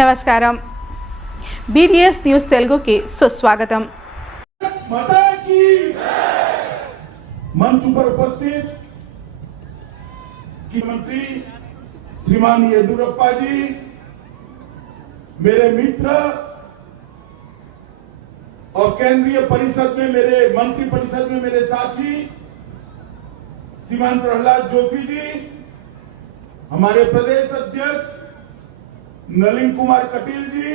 నమస్కారం BDS news తెలుగుకి సుస్వాగతం। माता की मंच पर उपस्थित मुख्यमंत्री श्रीमान येदियुरप्पा जी, मेरे मित्र और केंद्रीय परिषद में मेरे मंत्री परिषद में मेरे साथी श्रीमान प्रहलाद जोशी जी, हमारे प्रदेश अध्यक्ष नलिन कुमार कटील जी,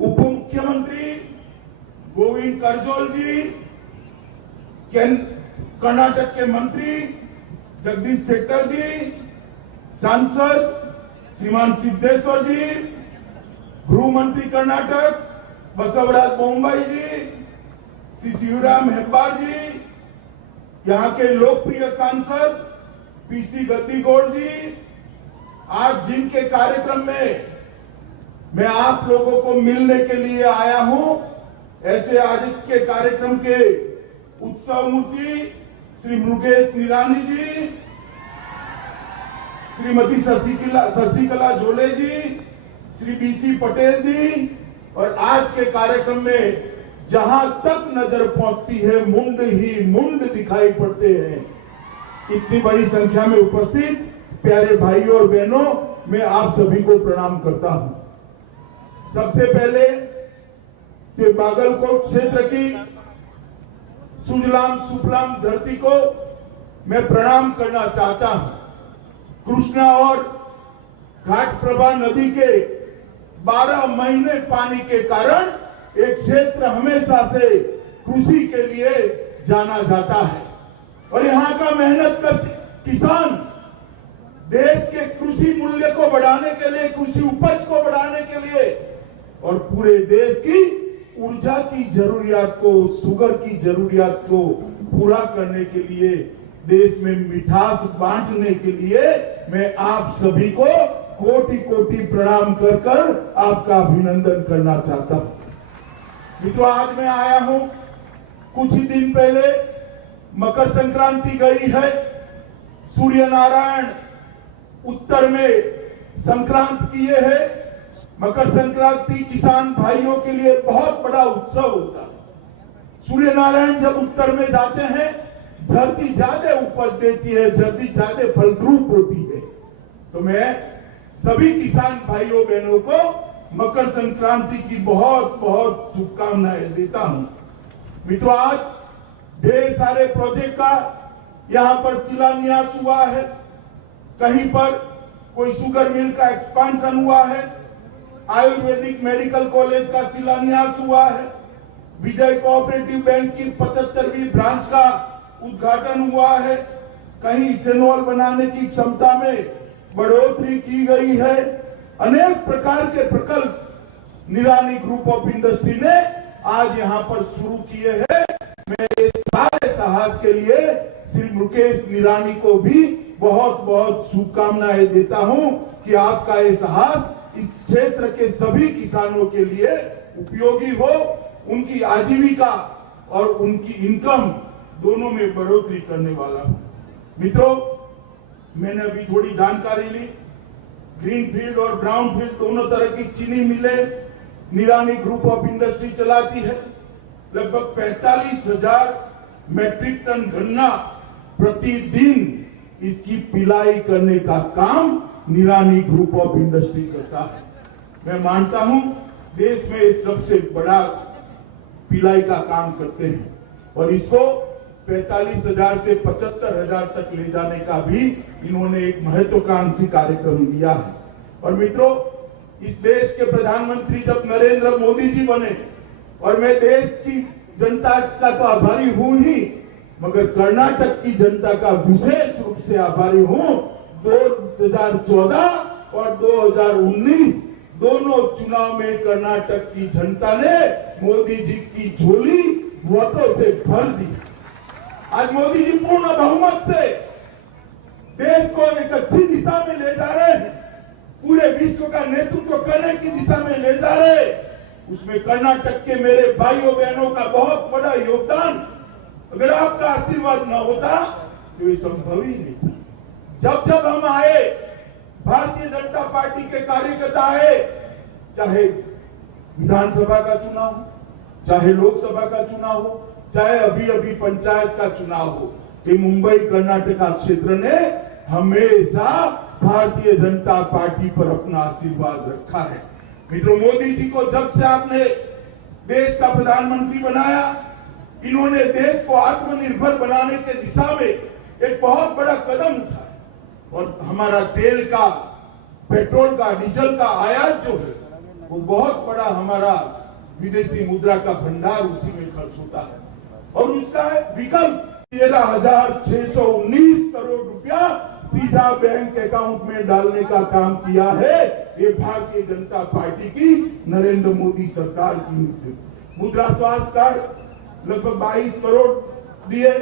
उप मुख्यमंत्री गोविंद करजोल जी, कर्नाटक के मंत्री जगदीश शेट्टर जी, सांसद श्रीमान सिद्धेश्वर जी, गृह मंत्री कर्नाटक बसवराज बोम्बाई जी, श्री शिवराम हेब्बार जी, यहाँ के लोकप्रिय सांसद पीसी गद्दीगौड़ जी, आज जिनके कार्यक्रम में मैं आप लोगों को मिलने के लिए आया हूं, ऐसे आज के कार्यक्रम के उत्सव मूर्ति श्री मुकेश निरानी जी, श्रीमती शशिकला जोले जी, श्री बीसी पटेल जी, और आज के कार्यक्रम में जहां तक नजर पहुंचती है मुंड ही मुंड दिखाई पड़ते हैं। इतनी बड़ी संख्या में उपस्थित प्यारे भाइयों और बहनों, मैं आप सभी को प्रणाम करता हूं। सबसे पहले कि बागलकोट क्षेत्र की सुजलाम सुफलाम धरती को मैं प्रणाम करना चाहता हूं। कृष्णा और घाटप्रभा नदी के 12 महीने पानी के कारण एक क्षेत्र हमेशा से कृषि के लिए जाना जाता है और यहाँ का मेहनत कर किसान देश के कृषि मूल्य को बढ़ाने के लिए, कृषि उपज को बढ़ाने के लिए और पूरे देश की ऊर्जा की जरूरियात को, शुगर की जरूरियात को पूरा करने के लिए, देश में मिठास बांटने के लिए मैं आप सभी को कोटि कोटि प्रणाम कर कर आपका अभिनंदन करना चाहता हूं। मित्रों, आज मैं आया हूं, कुछ ही दिन पहले मकर संक्रांति गई है। सूर्य नारायण उत्तर में संक्रांत किए हैं। मकर संक्रांति किसान भाइयों के लिए बहुत बड़ा उत्सव होता है। सूर्य नारायण जब उत्तर में जाते हैं, धरती ज्यादा उपज देती है, धरती ज्यादा फलद्रुप होती है। तो मैं सभी किसान भाइयों बहनों को मकर संक्रांति की बहुत बहुत शुभकामनाएं देता हूं। मित्रों, आज ढेर सारे प्रोजेक्ट का यहां पर शिलान्यास हुआ है। कहीं पर कोई शुगर मिल का एक्सपांशन हुआ है, आयुर्वेदिक मेडिकल कॉलेज का शिलान्यास हुआ है, विजय कोऑपरेटिव बैंक की 75वीं ब्रांच का उद्घाटन हुआ है, कहीं इथेनॉल बनाने की क्षमता में बढ़ोतरी की गई है। अनेक प्रकार के प्रकल्प निरानी ग्रुप ऑफ इंडस्ट्री ने आज यहाँ पर शुरू किए हैं। मैं इस सारे साहस के लिए श्री मुकेश निरानी को भी बहुत बहुत शुभकामनाएं देता हूं कि आपका ये साहस इस क्षेत्र के सभी किसानों के लिए उपयोगी हो, उनकी आजीविका और उनकी इनकम दोनों में बढ़ोतरी करने वाला हो। मित्रों, मैंने अभी थोड़ी जानकारी ली। ग्रीन फील्ड और ब्राउन फील्ड दोनों तरह की चीनी मिलें निरानी ग्रुप ऑफ इंडस्ट्री चलाती है। लगभग 45,000 मैट्रिक टन गन्ना प्रतिदिन इसकी पिलाई करने का काम निरानी ग्रुप ऑफ इंडस्ट्री करता है। मैं मानता हूं देश में सबसे बड़ा पिलाई का काम करते हैं और इसको 45,000 से 75,000 तक ले जाने का भी इन्होंने एक महत्वाकांक्षी कार्यक्रम लिया है। और मित्रों, इस देश के प्रधानमंत्री जब नरेंद्र मोदी जी बने, और मैं देश की जनता का तो आभारी हूं ही, मगर कर्नाटक की जनता का विशेष रूप से आभारी हूं। 2014 और 2019 दोनों चुनाव में कर्नाटक की जनता ने मोदी जी की झोली वोटों से भर दी। आज मोदी जी पूर्ण बहुमत से देश को एक अच्छी दिशा में ले जा रहे हैं, पूरे विश्व का नेतृत्व करने की दिशा में ले जा रहे हैं। उसमें कर्नाटक के मेरे भाइयों बहनों का बहुत बड़ा योगदान। अगर आपका आशीर्वाद न होता तो ये संभव ही नहीं था। जब जब हम आए, भारतीय जनता पार्टी के कार्यकर्ता आए, चाहे विधानसभा का चुनाव हो, चाहे लोकसभा का चुनाव हो, चाहे अभी अभी पंचायत का चुनाव हो, ये मुंबई कर्नाटका क्षेत्र ने हमेशा भारतीय जनता पार्टी पर अपना आशीर्वाद रखा है। मित्रों, मोदी जी को जब से आपने देश का प्रधानमंत्री बनाया, इन्होंने देश को आत्मनिर्भर बनाने के दिशा में एक बहुत बड़ा कदम उठाया और हमारा तेल का, पेट्रोल का, डीजल का आयात जो है वो बहुत बड़ा हमारा विदेशी मुद्रा का भंडार उसी में खर्च होता है और उसका विकल्प 13,619 करोड़ रुपया सीधा बैंक अकाउंट में डालने का काम किया है। ये भारतीय जनता पार्टी की, नरेंद्र मोदी सरकार की मुद्रा स्वास्थ्य कार्ड लगभग 22 करोड़ दिए।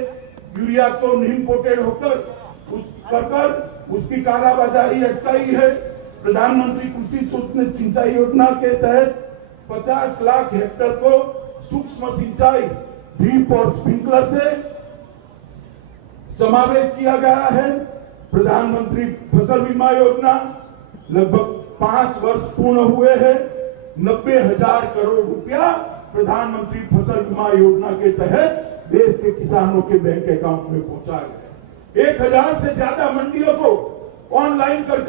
यूरिया तो इम्पोर्टेड होकर उसकी कालाबाजारी अटकाई है। प्रधानमंत्री कृषि सूक्ष्म सिंचाई योजना के तहत 50 लाख हेक्टेयर को सूक्ष्म सिंचाई, ड्रिप और स्प्रिंकलर से समावेश किया गया है। प्रधानमंत्री फसल बीमा योजना लगभग 5 वर्ष पूर्ण हुए हैं। 90,000 करोड़ रुपया प्रधानमंत्री फसल बीमा योजना के तहत देश के किसानों के बैंक अकाउंट में पहुंचा गया। 1,000 से ज्यादा मंडियों को ऑनलाइन कर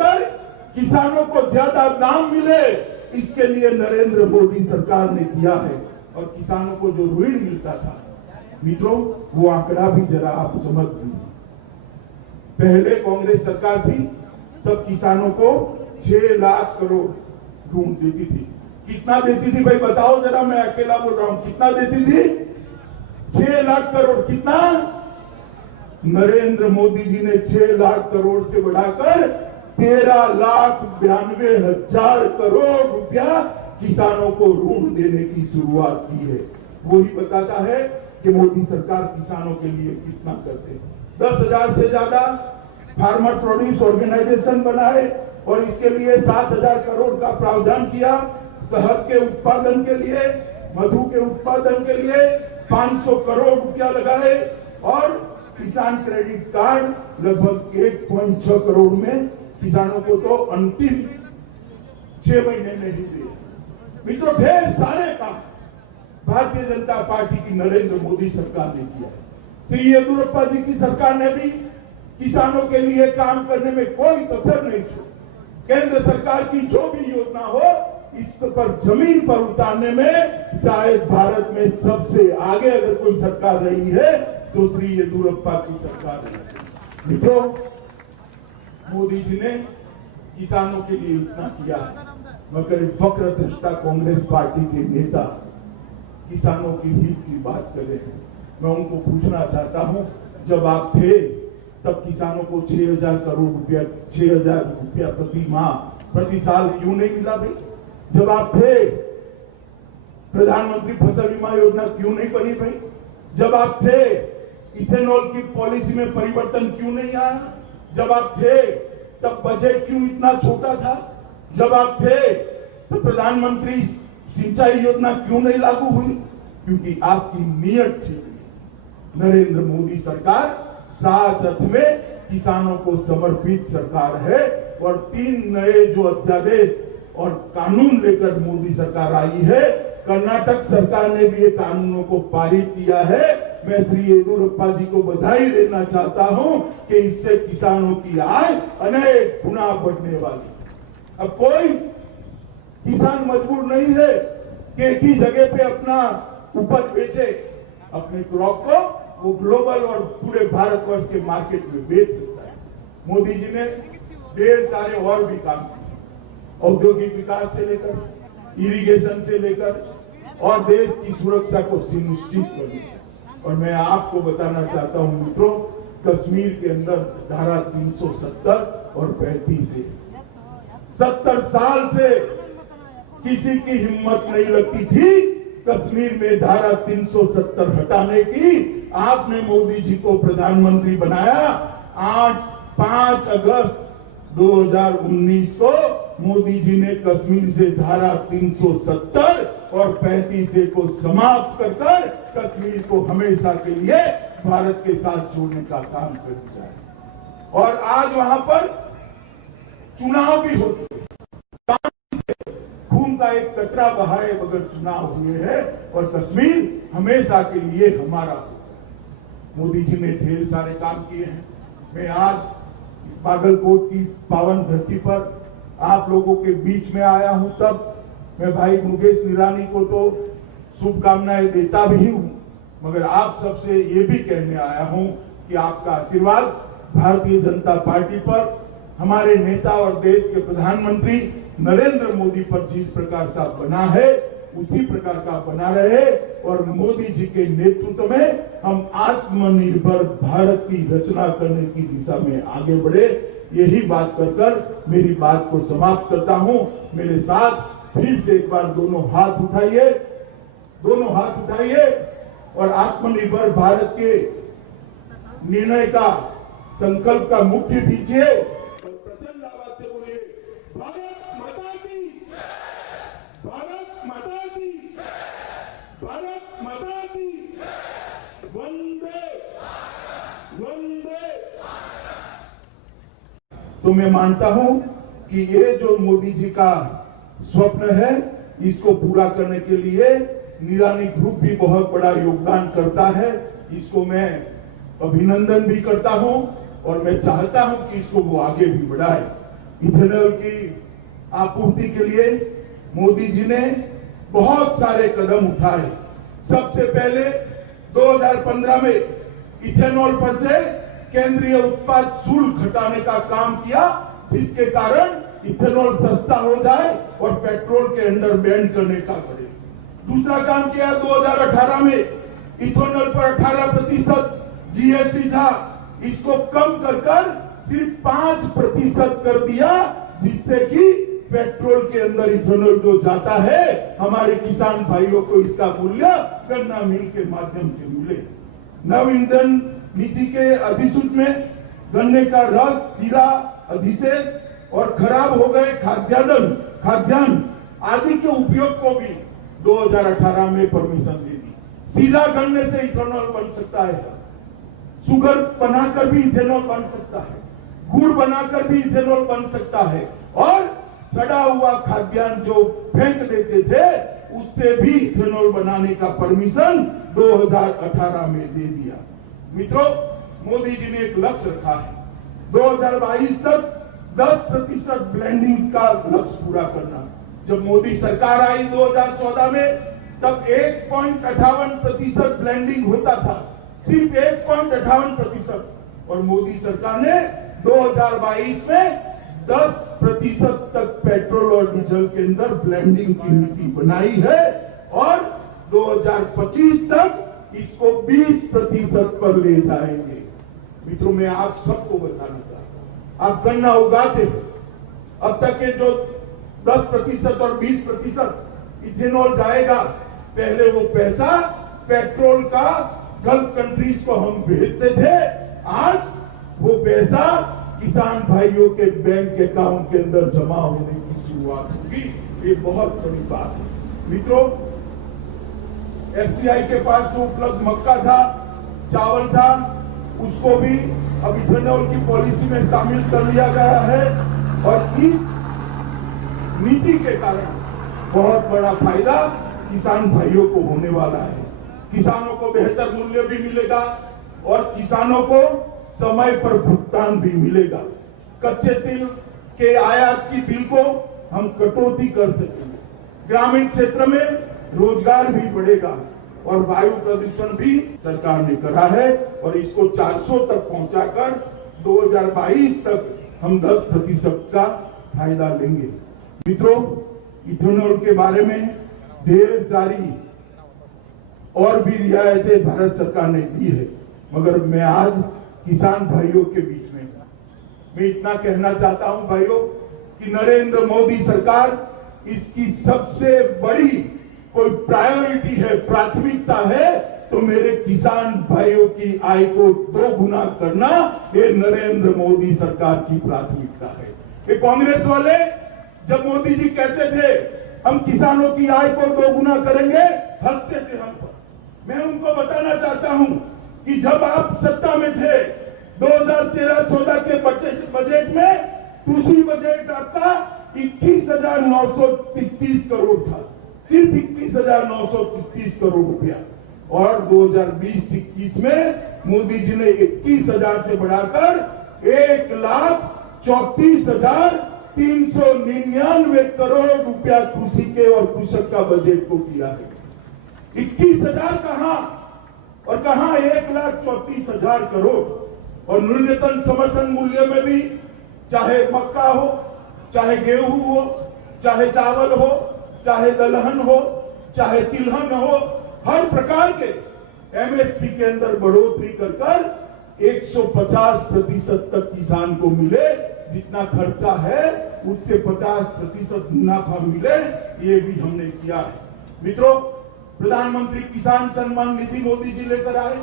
किसानों को ज्यादा दाम मिले, इसके लिए नरेंद्र मोदी सरकार ने किया है। और किसानों को जो ऋण मिलता था, मित्रों, वो आंकड़ा भी जरा आप समझ लीजिए। पहले कांग्रेस सरकार थी तब किसानों को 6 लाख करोड़ ऋण देती थी। कितना देती थी भाई बताओ जरा, मैं अकेला बोल रहा हूं, कितना देती थी? 6 लाख करोड़। कितना? नरेंद्र मोदी जी ने 6 लाख करोड़ से बढ़ाकर 13,92,000 करोड़ रुपया किसानों को ऋण देने की शुरुआत की है। वही बताता है कि मोदी सरकार किसानों के लिए कितना करते हैं। 10,000 से ज्यादा फार्मर प्रोड्यूस ऑर्गेनाइजेशन बनाए और इसके लिए 7,000 करोड़ का प्रावधान किया। शहद के उत्पादन के लिए, मधु के उत्पादन के लिए 500 करोड़ रुपया लगाए और किसान क्रेडिट कार्ड लगभग 1.6 करोड़ में किसानों को तो अंतिम 6 महीने में ही दिए। मित्रों, ढेर सारे काम भारतीय जनता पार्टी की नरेंद्र मोदी सरकार ने किया है। श्री येदियुरप्पा जी की सरकार ने भी किसानों के लिए काम करने में कोई कसर नहीं छोड़ी। केंद्र सरकार की जो भी योजना हो, इस पर जमीन पर उतारने में शायद भारत में सबसे आगे अगर कोई सरकार रही है तो श्री येदियुरप्पा की सरकार है। मित्रों, मोदी जी ने किसानों के लिए इतना किया, मगर वक्र दृष्टा कांग्रेस पार्टी के नेता किसानों की हित की बात कर रहे हैं। मैं उनको पूछना चाहता हूं, जब आप थे तब किसानों को 6,000 करोड़ रुपया, 6,000 रुपया प्रति माह, प्रति साल क्यों नहीं मिला भाई? जब आप थे प्रधानमंत्री फसल बीमा योजना क्यों नहीं बनी भाई? जब आप थे इथेनॉल की पॉलिसी में परिवर्तन क्यों नहीं आया? जब आप थे तब बजट क्यों इतना छोटा था? जब आप थे तो प्रधानमंत्री सिंचाई योजना क्यों नहीं लागू हुई? क्योंकि आपकी नीयत ठीक नहीं। नरेंद्र मोदी सरकार सात अर्थ में किसानों को समर्पित सरकार है और 3 नए जो अध्यादेश और कानून लेकर मोदी सरकार आई है। कर्नाटक सरकार ने भी ये कानूनों को पारित किया है। मैं श्री येदियुरप्पा जी को बधाई देना चाहता हूं कि इससे किसानों की आय अनेक गुना बढ़ने वाली। अब कोई किसान मजबूर नहीं है कि एक ही जगह पे अपना उपज बेचे। अपने क्रॉप को वो ग्लोबल और पूरे भारतवर्ष के मार्केट में बेच सकता है। मोदी जी ने ढेर सारे और भी काम किए, औद्योगिक विकास से लेकर, इरिगेशन से लेकर और देश की सुरक्षा को सुनिश्चित करने। और मैं आपको बताना चाहता हूं मित्रों, कश्मीर के अंदर धारा 370 और 35 से 70 साल से किसी की हिम्मत नहीं लगती थी कश्मीर में धारा 370 हटाने की। आपने मोदी जी को प्रधानमंत्री बनाया। 5 अगस्त 2019 को मोदी जी ने कश्मीर से धारा 370 और 35 को समाप्त कर कश्मीर को हमेशा के लिए भारत के साथ जोड़ने का काम कर दिया है। और आज वहां पर चुनाव भी होते हैं, खून का एक कतरा बहाए बगैर चुनाव हुए हैं और कश्मीर हमेशा के लिए हमारा होगा। मोदी जी ने ढेर सारे काम किए हैं। मैं आज बागलकोट की पावन धरती पर आप लोगों के बीच में आया हूं, तब मैं भाई मुकेश निरानी को तो शुभकामनाएं देता भी हूं, मगर आप सबसे ये भी कहने आया हूं कि आपका आशीर्वाद भारतीय जनता पार्टी पर, हमारे नेता और देश के प्रधानमंत्री नरेंद्र मोदी पर जिस प्रकार से बना है उसी प्रकार का बना रहे और मोदी जी के नेतृत्व में हम आत्मनिर्भर भारत की रचना करने की दिशा में आगे बढ़े। यही बात कर मेरी बात को समाप्त करता हूं। मेरे साथ फिर से एक बार दोनों हाथ उठाइए और आत्मनिर्भर भारत के निर्णय का संकल्प का मुख्य दीजिए और प्रचंड आवाज से बोलिए, भारत माता की, भारत माता की, भारत माता की, वंदे वंदे। तो मैं मानता हूं कि ये जो मोदी जी का स्वप्न है, इसको पूरा करने के लिए निरानी ग्रुप भी बहुत बड़ा योगदान करता है। इसको मैं अभिनंदन भी करता हूं और मैं चाहता हूं कि इसको वो आगे भी बढ़ाए। इथेनॉल की आपूर्ति के लिए मोदी जी ने बहुत सारे कदम उठाए। सबसे पहले 2015 में इथेनॉल पर से केंद्रीय उत्पाद शुल्क घटाने का काम किया, जिसके कारण इथेनॉल सस्ता हो जाए और पेट्रोल के अंडर बैन करने का पड़े। दूसरा काम किया 2018 में इथेनॉल पर 18% जीएसटी था, इसको कम कर सिर्फ 5% कर दिया, जिससे कि पेट्रोल के अंदर इथेनॉल जो जाता है हमारे किसान भाइयों को इसका मूल्य गन्ना मिल के माध्यम से मिले। नव ईंधन नीति के अधिसूचना में गन्ने का रस, सीरा, अधिशेष और खराब हो गए खाद्यान्न आदि के उपयोग को भी 2018 में परमिशन दे दी। सीधा गन्ने से इथेनॉल बन सकता है, शुगर बनाकर भी इथेनॉल बन सकता है, गुड़ बनाकर भी इथेनॉल बन सकता है और सड़ा हुआ खाद्यान्न जो फेंक देते थे उससे भी इथेनॉल बनाने का परमिशन 2018 में दे दिया। मित्रों, मोदी जी ने एक लक्ष्य रखा है, 2022 तक 10% ब्लेंडिंग का लक्ष्य पूरा करना। जब मोदी सरकार आई 2014 में, तब 1.58% ब्लेंडिंग होता था, सिर्फ 1.58%, और मोदी सरकार ने 2022 में 10% तक पेट्रोल और डीजल के अंदर ब्लेंडिंग की नीति बनाई है और 2025 तक इसको 20% पर ले जाएंगे। मित्रों, मैं आप सबको बताना चाहता हूं, आप गन्ना उगाते हो, अब तक के जो 10% और 20% इथेनॉल जाएगा, पहले वो पैसा पेट्रोल का गल्फ कंट्रीज को हम भेजते थे, आज वो पैसा किसान भाइयों के बैंक अकाउंट के अंदर जमा होने की शुरुआत होगी। ये बहुत बड़ी बात है। मित्रों, एफसीआई के पास जो उपलब्ध मक्का था, चावल था, उसको भी अब इथेनॉल की पॉलिसी में शामिल कर लिया गया है और इस नीति के कारण बहुत बड़ा फायदा किसान भाइयों को होने वाला है। किसानों को बेहतर मूल्य भी मिलेगा और किसानों को समय पर भुगतान भी मिलेगा। कच्चे तेल के आयात की बिल को हम कटौती कर सकेंगे, ग्रामीण क्षेत्र में रोजगार भी बढ़ेगा और वायु प्रदूषण भी सरकार ने करा है और इसको 400 तक पहुंचाकर 2022 तक हम 10% का फायदा लेंगे। मित्रों, इथेनॉल के बारे में ढेर सारी और भी रियायतें भारत सरकार ने दी है, मगर मैं आज किसान भाइयों के बीच में मैं इतना कहना चाहता हूं भाइयों कि नरेंद्र मोदी सरकार इसकी सबसे बड़ी कोई प्रायोरिटी है, प्राथमिकता है, तो मेरे किसान भाइयों की आय को 2 गुना करना, ये नरेंद्र मोदी सरकार की प्राथमिकता है। ये कांग्रेस वाले जब मोदी जी कहते थे हम किसानों की आय को 2 गुना करेंगे, हंसते थे हम पर। मैं उनको बताना चाहता हूं कि जब आप सत्ता में थे 2013-14 के बजट में कृषि बजट आपका 21,933 करोड़ था, सिर्फ 21,933 करोड़ रुपया। और 2020-21 में मोदी जी ने 21,000 से बढ़ाकर 1,34,399 करोड़ रुपया कृषि के और कृषक का बजट को किया है। 21,000 कहां और कहां 1,34,000 करोड़। और न्यूनतम समर्थन मूल्य में भी चाहे मक्का हो, चाहे गेहूं हो, चाहे चावल हो, चाहे दलहन हो, चाहे तिलहन हो, हर प्रकार के एमएसपी के अंदर बढ़ोतरी कर 150% तक किसान को मिले, जितना खर्चा है उससे 50% मुनाफा मिले, ये भी हमने किया है। मित्रों, प्रधानमंत्री किसान सम्मान निधि मोदी जी लेकर आए।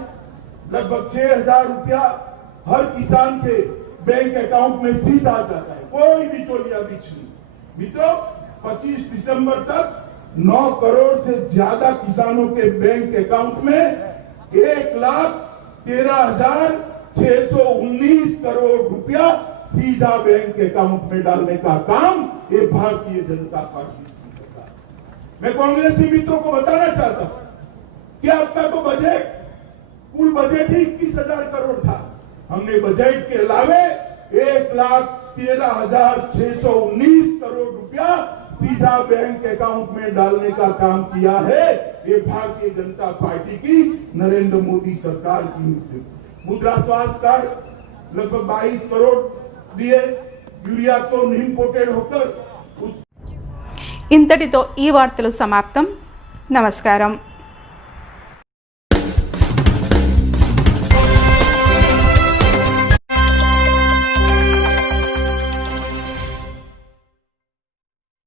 लगभग 6,000 रुपया हर किसान के बैंक अकाउंट में सीधा जाता है, कोई बिचौलिया बीच नहीं। मित्रों, 25 दिसंबर तक 9 करोड़ से ज्यादा किसानों के बैंक अकाउंट में 1,13,619 करोड़ रुपया सीधा बैंक अकाउंट में डालने का काम ये भारतीय जनता पार्टी की सरकार। मैं कांग्रेसी मित्रों को बताना चाहता हूं कि आपका तो बजट, कुल बजट ही 21,000 करोड़ था। हमने बजट के अलावे 1,13,619 करोड़ रुपया सीधा बैंक अकाउंट में डालने का काम किया है। ये भारतीय जनता पार्टी की, नरेंद्र मोदी सरकार की नीति। मुद्रा स्वास्थ्य कार्ड लगभग 22 करोड़ दिए, यूरिया तो इंपोर्टेड होकर ఇంతటితో ఈ వార్తలు సమాప్తం. నమస్కారం.